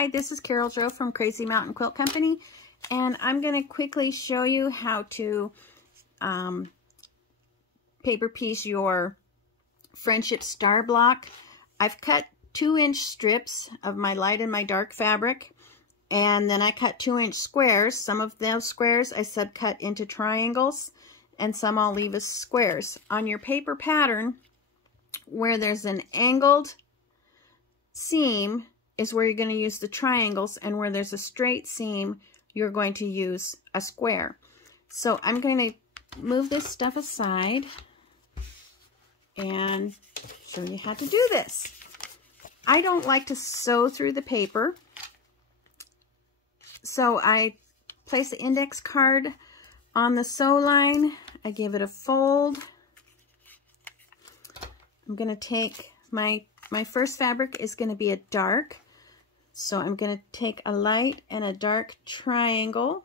Hi, this is Carol Jo from Crazy Mountain Quilt Company, and I'm going to quickly show you how to paper piece your Friendship Star Block. I've cut 2-inch strips of my light and my dark fabric, and then I cut 2-inch squares. Some of those squares I subcut into triangles, and some I'll leave as squares. On your paper pattern, where there's an angled seam is where you're going to use the triangles, and where there's a straight seam, you're going to use a square. So I'm going to move this stuff aside and show you how to do this. I don't like to sew through the paper, so I place the index card on the sew line. I give it a fold. I'm going to take my first fabric is going to be a dark, so I'm going to take a light and a dark triangle,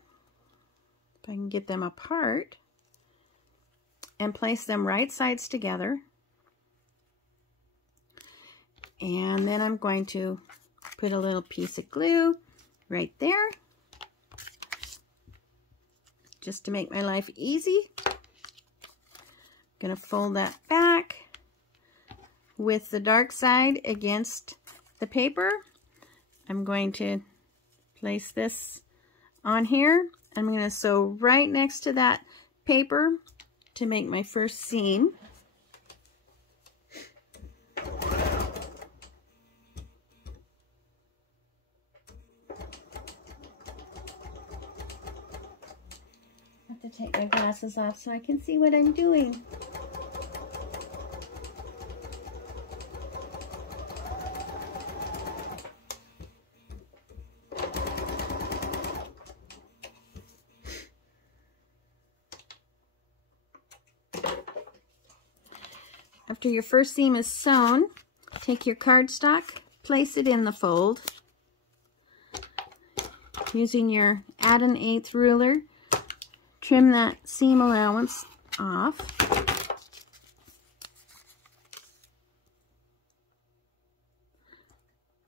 if I can get them apart, and place them right sides together. And then I'm going to put a little piece of glue right there, just to make my life easy. I'm going to fold that back with the dark side against the paper. I'm going to place this on here. I'm going to sew right next to that paper to make my first seam. I have to take my glasses off so I can see what I'm doing. After your first seam is sewn, take your cardstock, place it in the fold. Using your add an 1/8 ruler, trim that seam allowance off.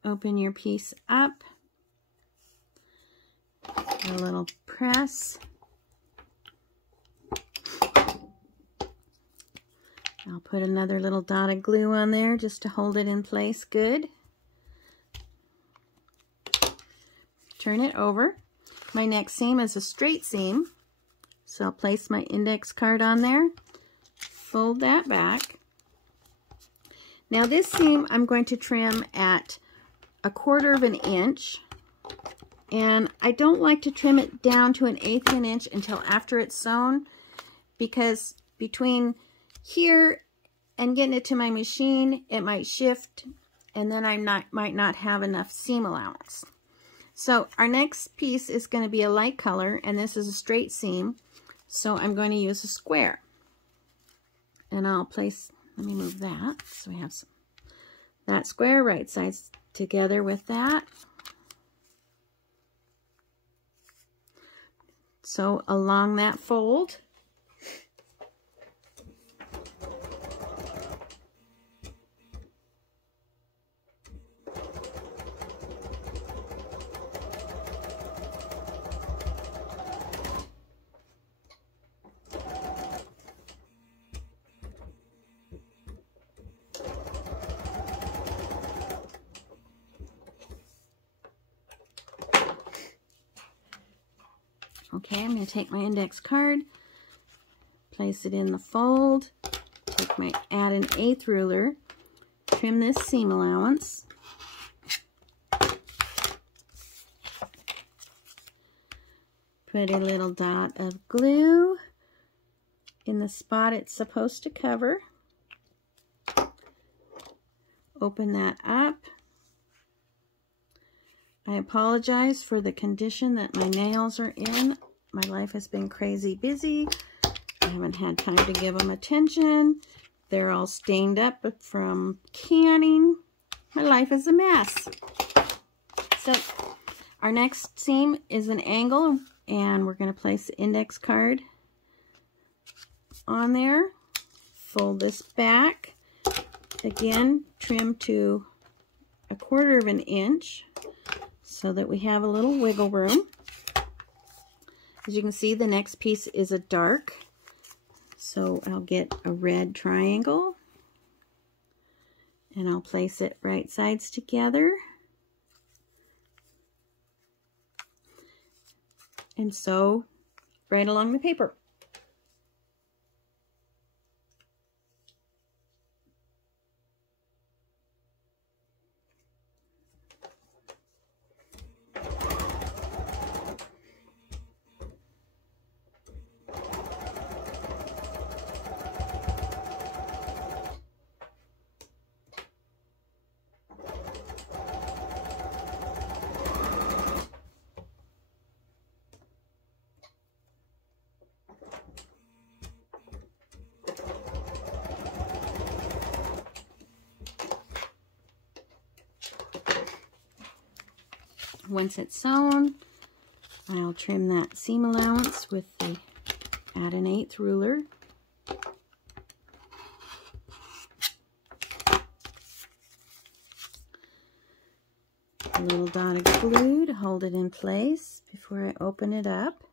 Open your piece up, a little press. I'll put another little dot of glue on there just to hold it in place good. Turn it over. My next seam is a straight seam, so I'll place my index card on there, fold that back. Now this seam I'm going to trim at 1/4 inch, and I don't like to trim it down to 1/8 inch until after it's sewn, because between here and getting it to my machine, it might shift, and then I might not have enough seam allowance. So our next piece is going to be a light color, and this is a straight seam, so I'm going to use a square. And I'll place, let me move that, so we have that square right sides together with that. So along that fold, okay, I'm going to take my index card, place it in the fold, take my add an 1/8 ruler, trim this seam allowance, put a little dot of glue in the spot it's supposed to cover, open that up. I apologize for the condition that my nails are in. My life has been crazy busy. I haven't had time to give them attention. They're all stained up from canning. My life is a mess. So our next seam is an angle, and we're going to place the index card on there. Fold this back. Again, trim to 1/4 inch. so that we have a little wiggle room. As you can see, the next piece is a dark, so I'll get a red triangle and I'll place it right sides together and sew right along the paper. Once it's sewn, I'll trim that seam allowance with the 1/8 ruler. A little dot of glue to hold it in place before I open it up.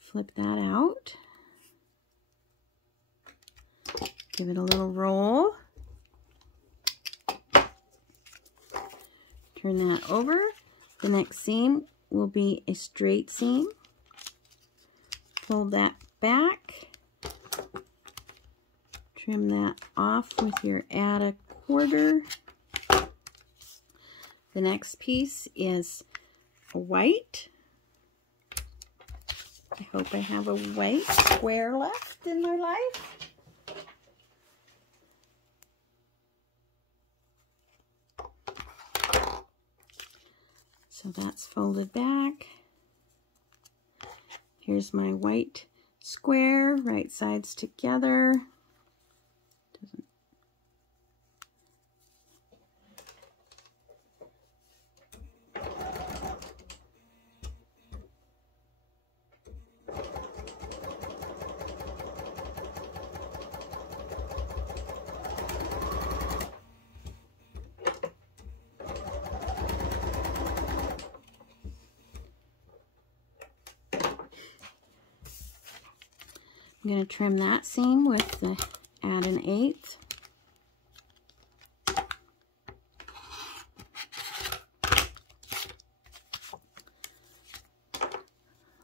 Flip that out. Give it a little roll. Turn that over. The next seam will be a straight seam. Fold that back. Trim that off with your 1/4. The next piece is a white. I hope I have a white square left in my life. So that's folded back. Here's my white square, right sides together. I'm going to trim that seam with the 1/8.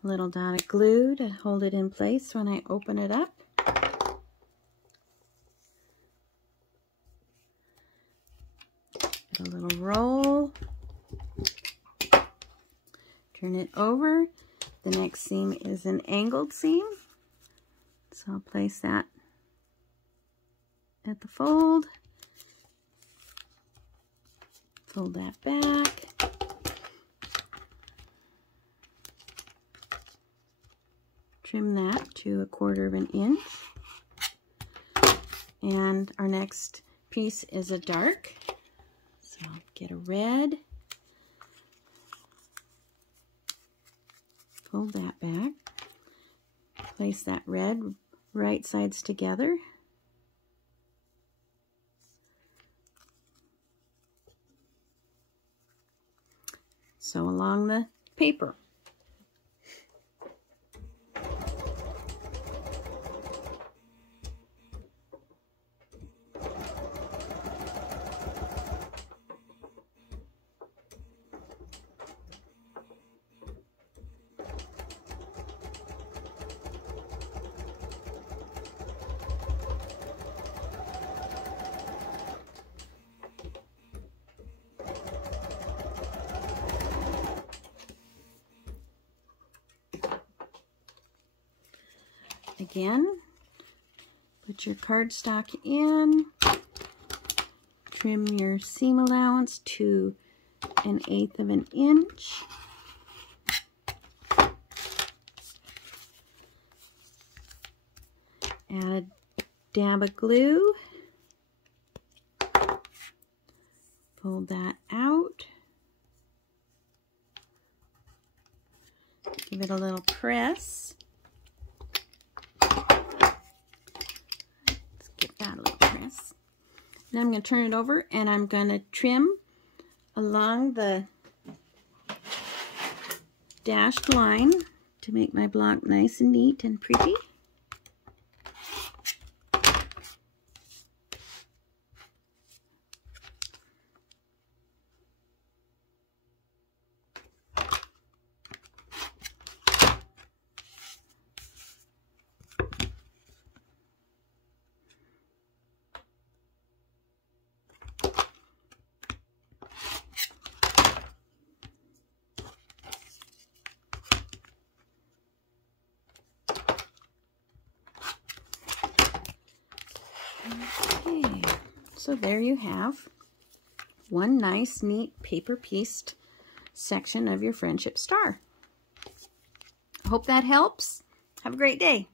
Little dot of glue to hold it in place when I open it up. Get a little roll. Turn it over. The next seam is an angled seam. So I'll place that at the fold. Fold that back. Trim that to 1/4 inch. And our next piece is a dark. So I'll get a red. Fold that back. Place that red right sides together. Sew along the paper. Again, put your cardstock in, trim your seam allowance to 1/8 inch. Add a dab of glue, fold that out, give it a little press. Now I'm going to turn it over and I'm going to trim along the dashed line to make my block nice and neat and pretty. Okay, so there you have one nice, neat, paper-pieced section of your friendship star. Hope that helps. Have a great day.